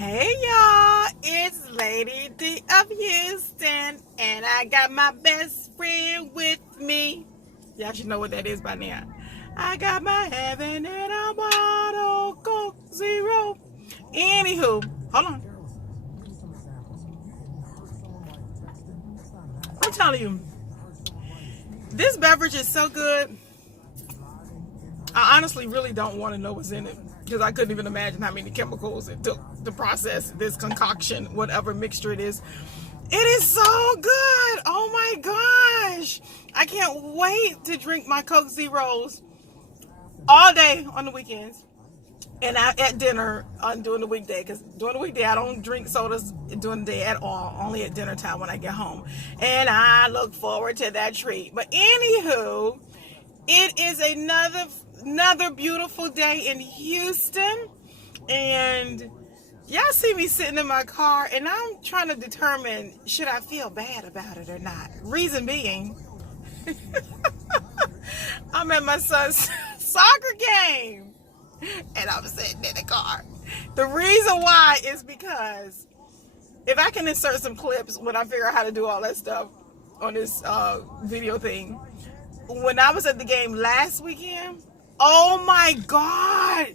Hey y'all, it's Lady D of Houston, and I got my best friend with me. Y'all should know what that is by now. I got my heaven in a bottle, Coke Zero. Anywho, hold on. I'm telling you, this beverage is so good. I honestly really don't want to know what's in it because I couldn't even imagine how many chemicals it took to process this concoction, whatever mixture it is. It is so good. Oh my gosh. I can't wait to drink my Coke Zeros all day on the weekends and at dinner during the weekday, because during the weekday I don't drink sodas during the day at all, only at dinner time when I get home, and I look forward to that treat. But anywho, it is another beautiful day in Houston, and y'all see me sitting in my car, and I'm trying to determine, should I feel bad about it or not? Reason being, I'm at my son's soccer game, and I'm sitting in the car. The reason why is because if I can insert some clips when I figure out how to do all that stuff on this video thing, when I was at the game last weekend, oh my God,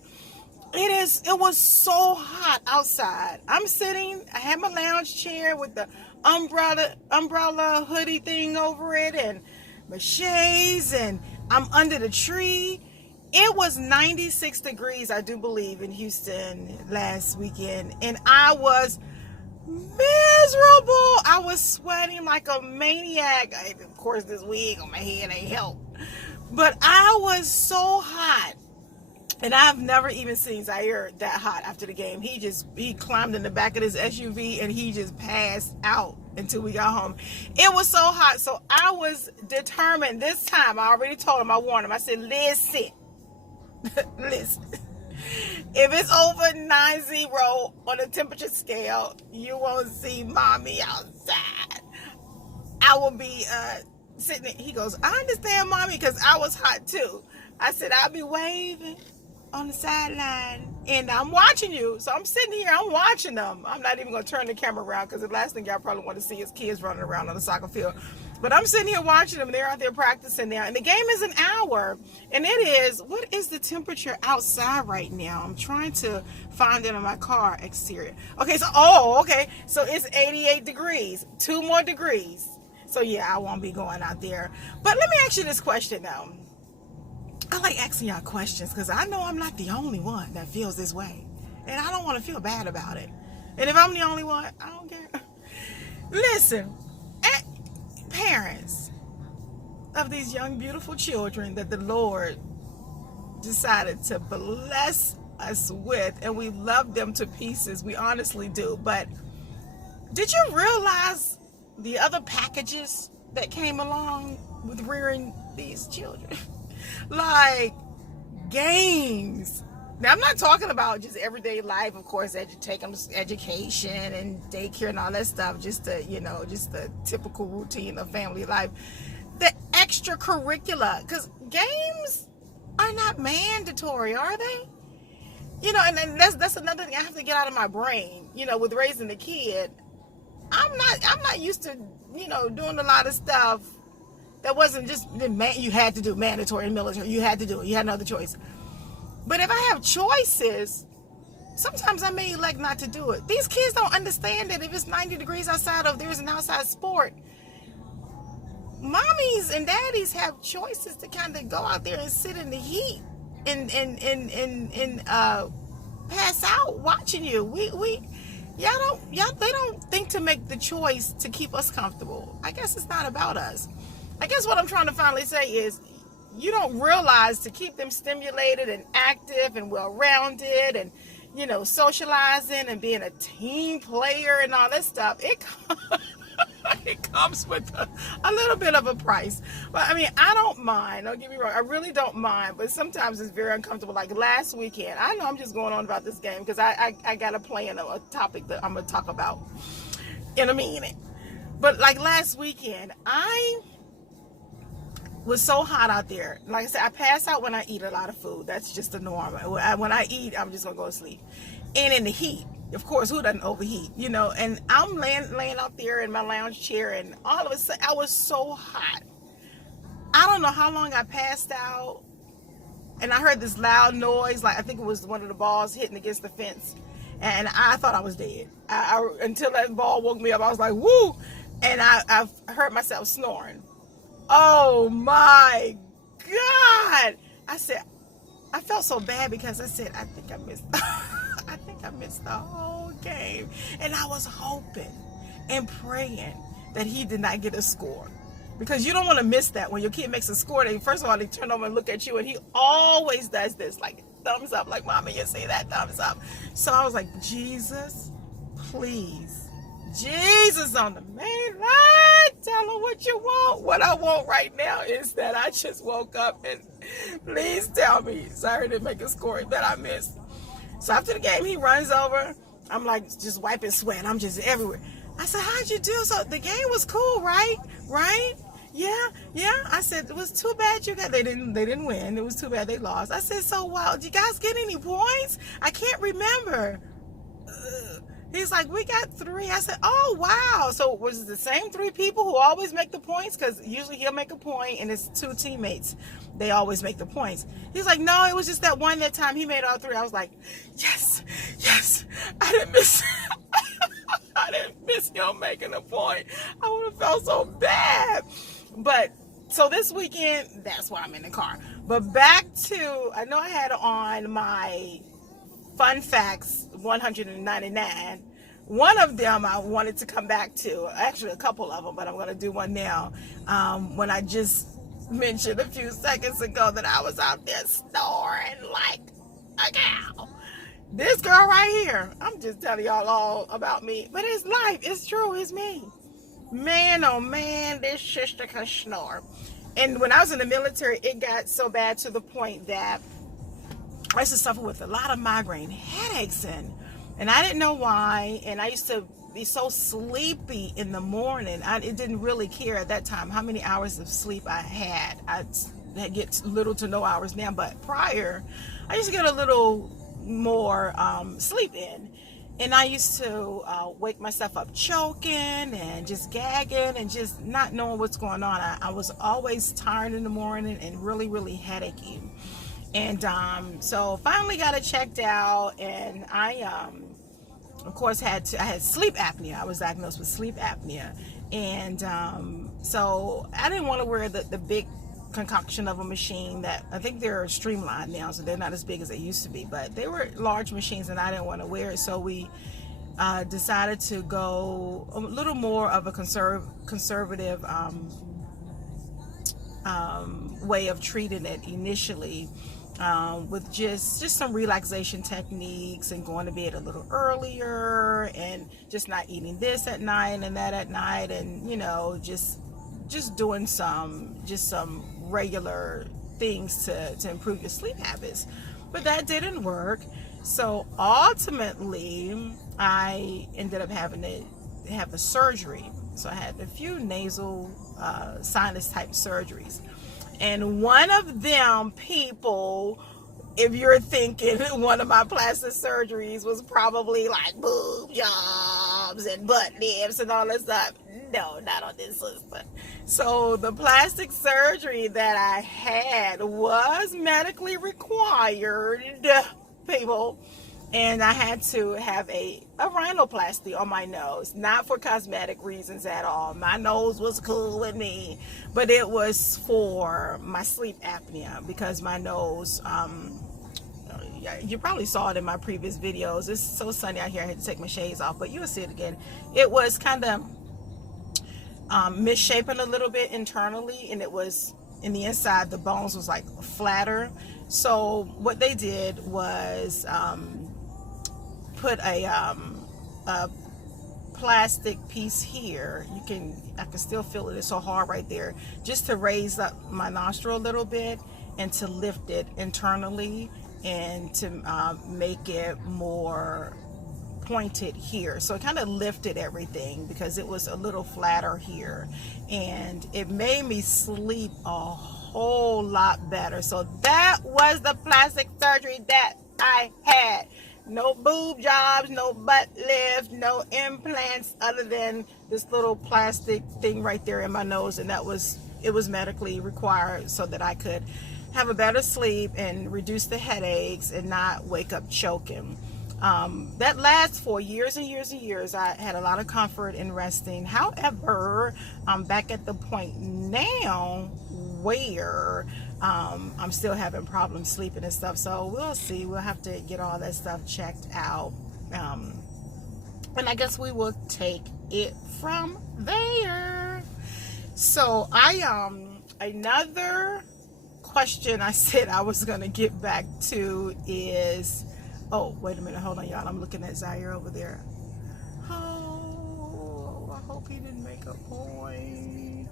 it was so hot outside. I'm sitting, I had my lounge chair with the umbrella hoodie thing over it and my shades, and I'm under the tree. It was 96 degrees, I do believe, in Houston last weekend, and I was miserable. I was sweating like a maniac. Of course, this wig on my head ain't help, but I was so hot. And I've never even seen Zaire that hot after the game. He climbed in the back of his SUV and he just passed out until we got home. It was so hot. So I was determined this time. I already told him, I warned him. I said, listen, listen. If it's over 90 on the temperature scale, you won't see mommy outside. I will be sitting there. He goes, I understand, mommy, because I was hot too. I said, I'll be waving on the sideline, and I'm watching you. So I'm sitting here, I'm watching them. I'm not even going to turn the camera around because the last thing y'all probably want to see is kids running around on the soccer field. But I'm sitting here watching them. They're out there practicing now. And the game is an hour. And it is, what is the temperature outside right now? I'm trying to find it in my car exterior. Okay, so, okay. So it's 88 degrees. 2 more degrees. So yeah, I won't be going out there. But let me ask you this question now. I like asking y'all questions because I know I'm not the only one that feels this way. And I don't want to feel bad about it. And if I'm the only one, I don't care. Listen, parents of these young, beautiful children that the Lord decided to bless us with, and we love them to pieces. We honestly do. But did you realize the other packages that came along with rearing these children? Like games. Now, I'm not talking about just everyday life, of course, take them to education and daycare and all that stuff, just the typical routine of family life. The extracurricular, because games are not mandatory, are they? And that's another thing I have to get out of my brain. With raising a kid, I'm not used to, doing a lot of stuff that wasn't just you had to do mandatory and military. You had to do it. You had no other choice. But if I have choices, sometimes I may elect not to do it. These kids don't understand that if it's 90 degrees outside, or there's an outside sport, mommies and daddies have choices to kind of go out there and sit in the heat and pass out watching you. They don't think to make the choice to keep us comfortable. I guess it's not about us. I guess what I'm trying to finally say is, you don't realize to keep them stimulated and active and well-rounded and, socializing and being a team player and all that stuff, it comes with a little bit of a price. But I mean, I don't mind. Don't get me wrong. I really don't mind. But sometimes it's very uncomfortable. Like last weekend, I know I'm just going on about this game because I got a plan, a topic that I'm going to talk about in a minute. But like last weekend, I was so hot out there. Like I said, I pass out when I eat a lot of food. That's just the norm. When I eat, I'm just going to go to sleep. And in the heat, of course, who doesn't overheat, you know? And I'm laying out there in my lounge chair, and all of a sudden, I was so hot. I don't know how long I passed out, and I heard this loud noise, like I think it was one of the balls hitting against the fence, and I thought I was dead. Until that ball woke me up, I was like, woo! And I heard myself snoring. Oh my God! I said, I felt so bad because I said, I think I missed the whole game. And I was hoping and praying that he did not get a score. Because you don't want to miss that. When your kid makes a score, first of all, they turn over and look at you, and he always does this, like thumbs up, like, Mama, you see that thumbs up. So I was like, Jesus, please. Jesus on the main line, tell him what you want. What I want right now is that I just woke up, and please tell me, sorry to make a score that I missed. So after the game, he runs over. I'm like just wiping sweat. I'm just everywhere. I said, how'd you do? So the game was cool, right? Right? Yeah. I said, it was too bad you got, they didn't win. It was too bad they lost. I said, so wow, did you guys get any points? I can't remember. He's like, we got 3. I said, oh, wow. So was it the same 3 people who always make the points? Because usually he'll make a point and it's 2 teammates. They always make the points. He's like, no, it was just that time he made all 3. I was like, yes. I didn't miss I didn't miss him making a point. I would have felt so bad. But so this weekend, that's why I'm in the car. But back to, I know I had on my Fun Facts 199. One of them I wanted to come back to, actually a couple of them, but I'm going to do one now. When I just mentioned a few seconds ago that I was out there snoring like a cow. This girl right here, I'm just telling y'all all about me, but it's life, it's true, it's me. Man, oh man, this sister can snore. And when I was in the military, it got so bad to the point that I used to suffer with a lot of migraine headaches, and I didn't know why. And I used to be so sleepy in the morning. It didn't really care at that time how many hours of sleep I had. I get little to no hours now, but prior, I used to get a little more sleep in. And I used to wake myself up choking and just gagging and just not knowing what's going on. I was always tired in the morning and really, really headachy. And so finally got it checked out, and I of course I had sleep apnea. I was diagnosed with sleep apnea, and so I didn't want to wear the big concoction of a machine that I think they're streamlined now, so they're not as big as they used to be, but they were large machines and I didn't want to wear it. So we decided to go a little more of a conservative way of treating it initially, with just some relaxation techniques and going to bed a little earlier and just not eating this at night and that at night, and just doing some regular things to improve your sleep habits. But that didn't work. So ultimately I ended up having to have a surgery. So I had a few nasal sinus type surgeries, and one of them, people, if you're thinking one of my plastic surgeries was probably like boob jobs and butt lifts and all that stuff. No, not on this sister. So the plastic surgery that I had was medically required, people. And I had to have a rhinoplasty on my nose, not for cosmetic reasons at all. My nose was cool with me, but it was for my sleep apnea, because my nose, you probably saw it in my previous videos. It's so sunny out here, I had to take my shades off, but you'll see it again. It was kind of misshapen a little bit internally, and it was in the inside, the bones was like flatter. So what they did was put a plastic piece here. I can still feel it. It's so hard right there, just to raise up my nostril a little bit and to lift it internally and to make it more pointed here. So it kind of lifted everything because it was a little flatter here, and it made me sleep a whole lot better. So that was the plastic surgery that I had. No boob jobs, no butt lift, no implants, other than this little plastic thing right there in my nose, and it was medically required so that I could have a better sleep and reduce the headaches and not wake up choking. That lasts for years and years and years. I had a lot of comfort in resting. However, I'm back at the point now where I'm still having problems sleeping and stuff. So we'll see. We'll have to get all that stuff checked out. And I guess we will take it from there. So another question I said I was going to get back to is, oh, wait a minute. Hold on, y'all. I'm looking at Zaire over there. Oh, I hope he didn't make a point.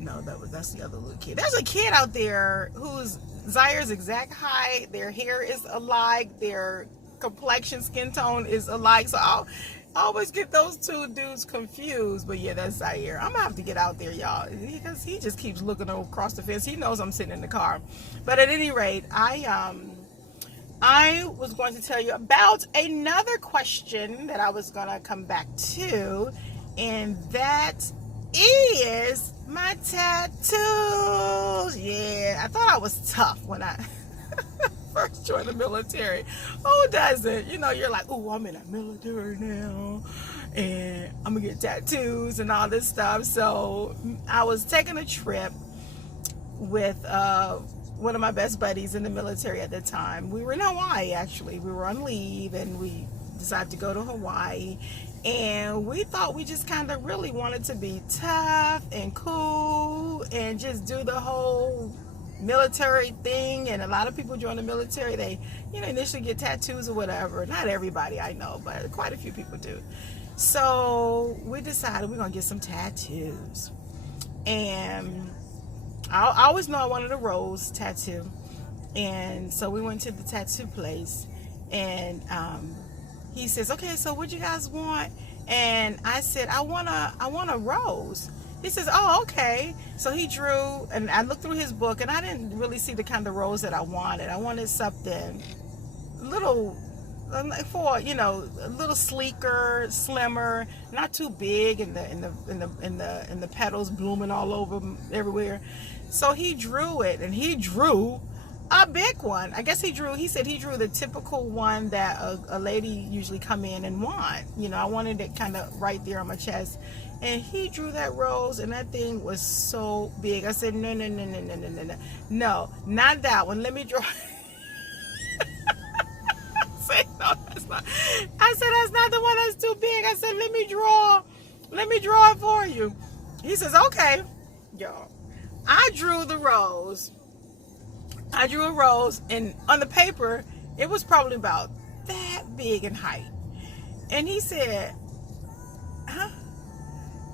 No, that's the other little kid. There's a kid out there who's Zaire's exact height. Their hair is alike. Their complexion, skin tone is alike. So I'll always get those two dudes confused. But yeah, that's Zaire. I'm gonna have to get out there, y'all, because he just keeps looking across the fence. He knows I'm sitting in the car. But at any rate, I was going to tell you about another question that I was gonna come back to, and that is my tattoos. Yeah, I thought I was tough when I first joined the military. Who doesn't? You know, you're like, oh, I'm in the military now and I'm gonna get tattoos and all this stuff. So I was taking a trip with one of my best buddies in the military at the time. We were in Hawaii, actually. We were on leave and we decided to go to Hawaii. And we thought we just kind of really wanted to be tough and cool and just do the whole military thing. And a lot of people join the military, they, you know, initially get tattoos or whatever. Not everybody, I know, but quite a few people do. So we decided we're gonna get some tattoos. And I always know I wanted a rose tattoo. And so we went to the tattoo place, and he says, okay, so what you guys want? And I said, I want a rose. He says, oh, okay. So he drew, and I looked through his book, and I didn't really see the kind of rose that I wanted. I wanted something little, for, you know, a little sleeker, slimmer, not too big, and the petals blooming all over everywhere. So he drew it, and he drew a big one. I guess he said he drew the typical one that a lady usually come in and want. You know, I wanted it kind of right there on my chest. And he drew that rose, and that thing was so big. I said, no, not that one. Let me draw. I said, no, that's not. I said, that's not the one that's too big. I said, let me draw it for you. He says, okay. Y'all, I drew the rose. I drew a rose, and on the paper, it was probably about that big in height. And he said, huh?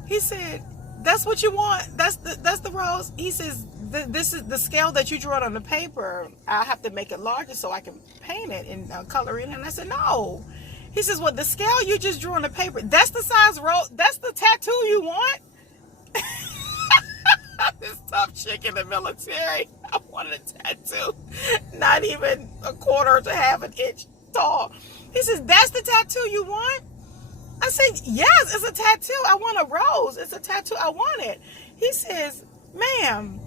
He said, that's what you want? That's the rose? He says, this is the scale that you drew it on the paper. I have to make it larger so I can paint it and color it. And I said, no. He says, well, the scale you just drew on the paper, that's the size rose, that's the tattoo you want? This tough chick in the military, I wanted a tattoo not even a quarter to half an inch tall. He says, that's the tattoo you want? I said, yes, it's a tattoo. I want a rose. It's a tattoo. I want it. He says, ma'am,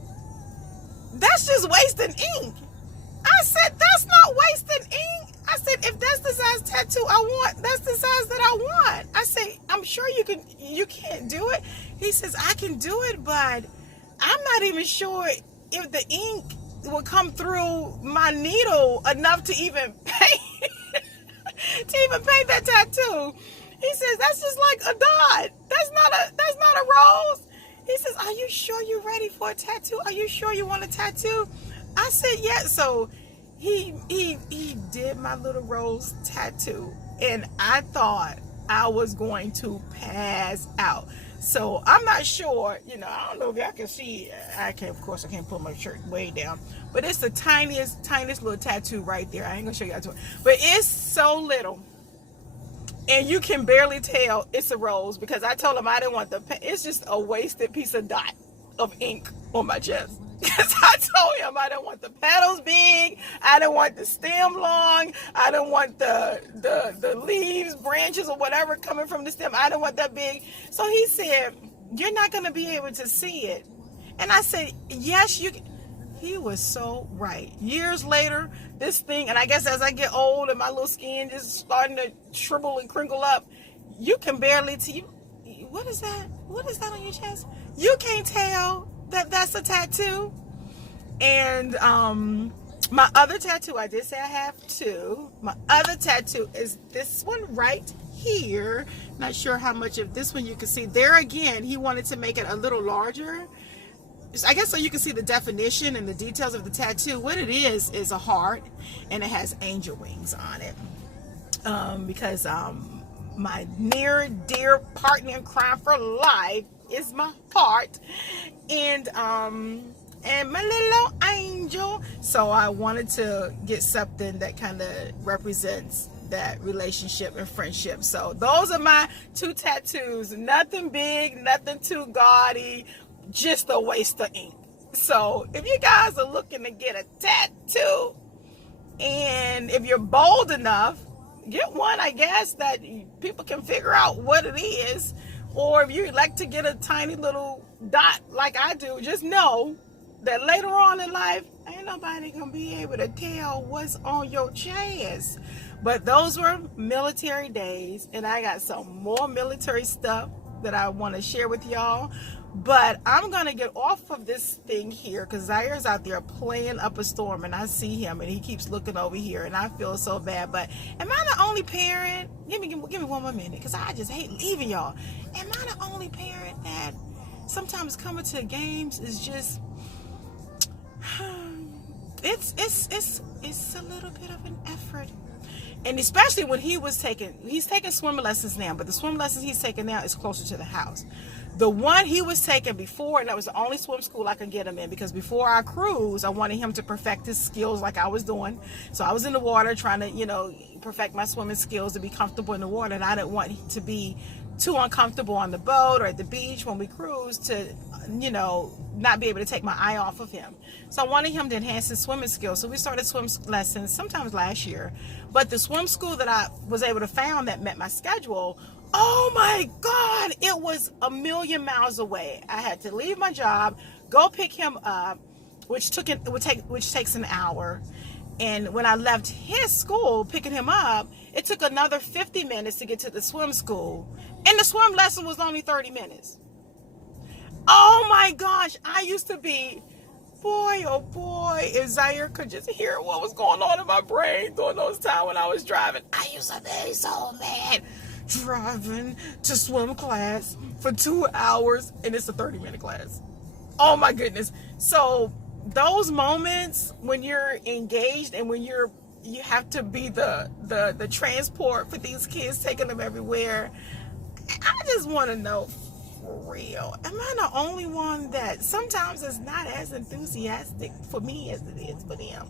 that's just wasting ink. I said, that's not wasting ink. I said, if that's the size tattoo I want, that's the size that I want. I said, I'm sure you can't do it. He says, I can do it, but I'm not even sure if the ink will come through my needle enough to even paint that tattoo. He says, that's just like a dot. That's not a rose. He says, are you sure you're ready for a tattoo? Are you sure you want a tattoo? I said, yeah. So he did my little rose tattoo, and I thought I was going to pass out. So I'm not sure, you know, I don't know if y'all can see. Of course I can't pull my shirt way down, but it's the tiniest little tattoo right there. I ain't gonna show you how to, but it's so little, and you can barely tell it's a rose, because I told him I didn't want it's just a wasted piece of dot of ink on my chest. Because I told him I didn't want the petals big, I didn't want the stem long, I didn't want the leaves, branches, or whatever coming from the stem. I didn't want that big. So he said, you're not going to be able to see it. And I said, yes, you can. He was so right. Years later, this thing, and I guess as I get old and my little skin is starting to shrivel and crinkle up, you can barely see. What is that? What is that on your chest? You can't tell that that's a tattoo. And my other tattoo, I did say I have two. My other tattoo is this one right here. Not sure how much of this one you can see. There again, he wanted to make it a little larger, I guess, so you can see the definition and the details of the tattoo. What it is a heart, and it has angel wings on it. Because my near dear partner in crime for life is my heart, and my little angel. So I wanted to get something that kind of represents that relationship and friendship. So those are my two tattoos. Nothing big, nothing too gaudy, just a waste of ink. So if you guys are looking to get a tattoo, and if you're bold enough, get one, I guess, that people can figure out what it is. Or if you like to get a tiny little dot like I do, just know that later on in life, ain't nobody gonna be able to tell what's on your chest. But those were military days, and I got some more military stuff that I want to share with y'all. But I'm gonna get off of this thing here because Zaire's out there playing up a storm, and I see him and he keeps looking over here, and I feel so bad. But am I the only parent? Give me one more minute, because I just hate leaving y'all. Am I the only parent that sometimes coming to games is just it's a little bit of an effort? And especially when he's taking swim lessons now, but the swim lessons he's taking now is closer to the house. The one he was taking before, and that was the only swim school I could get him in, because before our cruise, I wanted him to perfect his skills like I was doing. So I was in the water trying to, perfect my swimming skills to be comfortable in the water, and I didn't want to be too uncomfortable on the boat or at the beach when we cruised to, not be able to take my eye off of him. So I wanted him to enhance his swimming skills. So we started swim lessons sometimes last year. But the swim school that I was able to find that met my schedule, oh my God, it was a million miles away. I had to leave my job, go pick him up, which takes an hour. And when I left his school, picking him up, it took another 50 minutes to get to the swim school. And the swim lesson was only 30 minutes. Oh my gosh, I used to be, boy, oh boy, if Zaire could just hear what was going on in my brain during those times when I was driving. I used to be so mad driving to swim class for 2 hours, and it's a 30-minute class. Oh my goodness. So those moments when you're engaged and when you have to be the transport for these kids, taking them everywhere, I just want to know, for real, am I the only one that sometimes is not as enthusiastic for me as it is for them?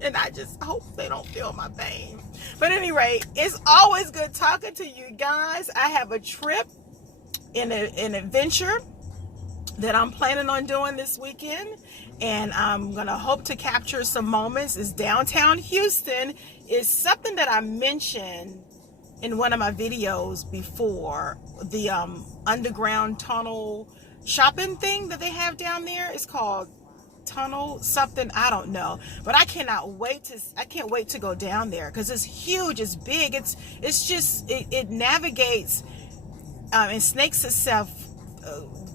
And I just hope they don't feel my pain. But anyway, it's always good talking to you guys. I have a trip in an adventure that I'm planning on doing this weekend, and I'm gonna hope to capture some moments. It's downtown Houston. It's something that I mentioned in one of my videos before, the underground tunnel shopping thing that they have down there. It's called tunnel something, I don't know, but I can't wait to go down there because it's huge, it's big, it navigates and snakes itself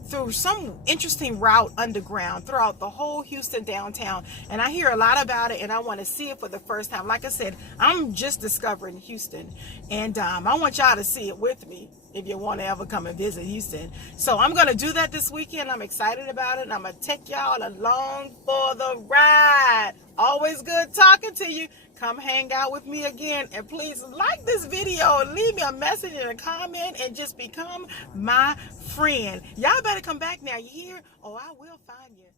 through some interesting route underground throughout the whole Houston downtown, and I hear a lot about it, and I want to see it for the first time. Like I said, I'm just discovering Houston, and I want y'all to see it with me if you want to ever come and visit Houston. So I'm going to do that this weekend. I'm excited about it, and I'm going to take y'all along for the ride. Always good talking to you. Come hang out with me again, and please like this video and leave me a message and a comment and just become my friend. Y'all better come back now, you hear? Oh, I will find you.